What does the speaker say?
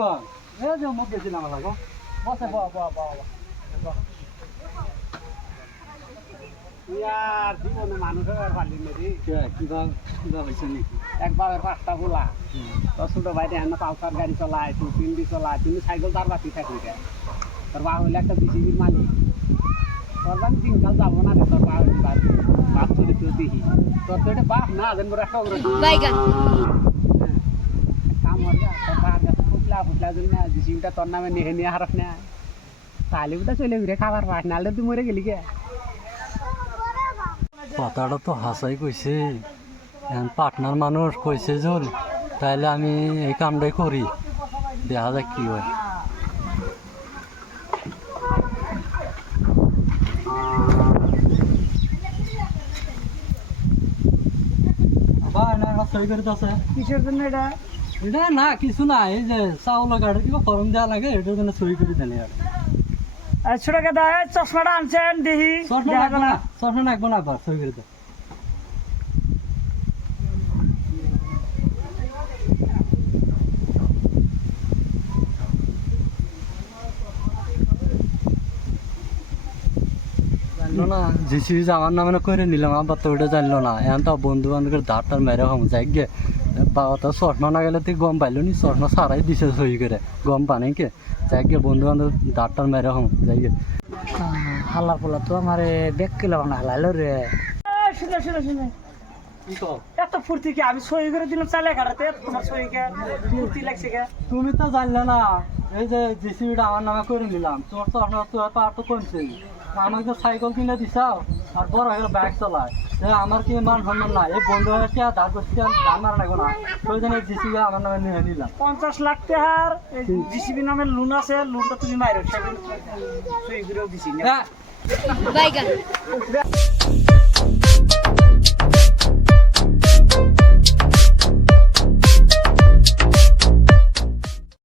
কর এ যে মুখ গেছিলাম লাগো বসে ইয়ার জীবনে মানুষের আর পারলি না রে কিবা হয়েছে নাকি একবার 5টা বলা তো ছোট ভাই দেখেন না পালসার গাড়ি চালায় তুই পিন্ডি চালায় তুমি সাইকেল তার বাতি থাকবি কে তোর বা হইলে একটা বিসিবির মালিক তোর আমি দিনকাল যাবো না রে তোর বা হইলে বাপ চলে তুই দেখি তোর তো এটা বাপ না যেন বড় একটা বাইগান কাম হয়ে তোর বা ফুটলা যদি না বিসিবিটা তোর নামে নিয়ে হারফ না তাহলে ওটা চলে ঘুরে খাবার পাস নাহলে তুই মরে গেলি কে কথাটা তো হাসাই কইছে এখন পার্টনার মানুষ কইছে যখন তাইলে আমি এই কামটাই করি দেখা যাক কি হয় সই করে আছে কিসের জন্য এটা এটা না কিছু না এই যে চাউলের কার্ডে কিবা ফর্ম দেওয়া লাগে এটার জন্য সই করে দেনে আর ছোট কথা চশমাটা আনছেন দেখি চশমা নাকবো না আবার সই করে দাও জানলো না জিসিবি আমার নামে করে নিলাম আবার তো ওটা জানলো না এখন তো বন্ধু বান্ধবের ধারটার মেরে হম যাই গে বাবা তো চশমা না গেলে তুই গম পাইলো নি চশমা সারাই দিছে সই করে গম পানি কে যাই গে বন্ধু বান্ধব ধারটার মেরে হম যাই গে হাল্লা পোলা তো আমার ব্যাগ কিলো না হালাইলো রে শুনে শুনে শুনে এত ফুর্তি কি আমি সই করে দিলাম চালে ঘাটাতে তোমার সই কে ফুর্তি লাগছে কে তুমি তো জানলে না এই যে জিসিবিটা আমার নামে করে নিলাম তোমার তো আপনার তো পার তো কমছে আমাকে সাইকেল কিনে দিছাও আর বড় হয়ে বাইক চালায় আমার কি মান সম্মান না এই বন্ধু হয়েছে আর ধার করছি ধান মারা লাগবো না ওই জন্য জিসিবি আমার নামে নিয়ে নিলাম 50 লাখ টাকার জিসিবি নামে লোন আছে লোনটা তুমি মাইরো সই করেও দিছি বাইগান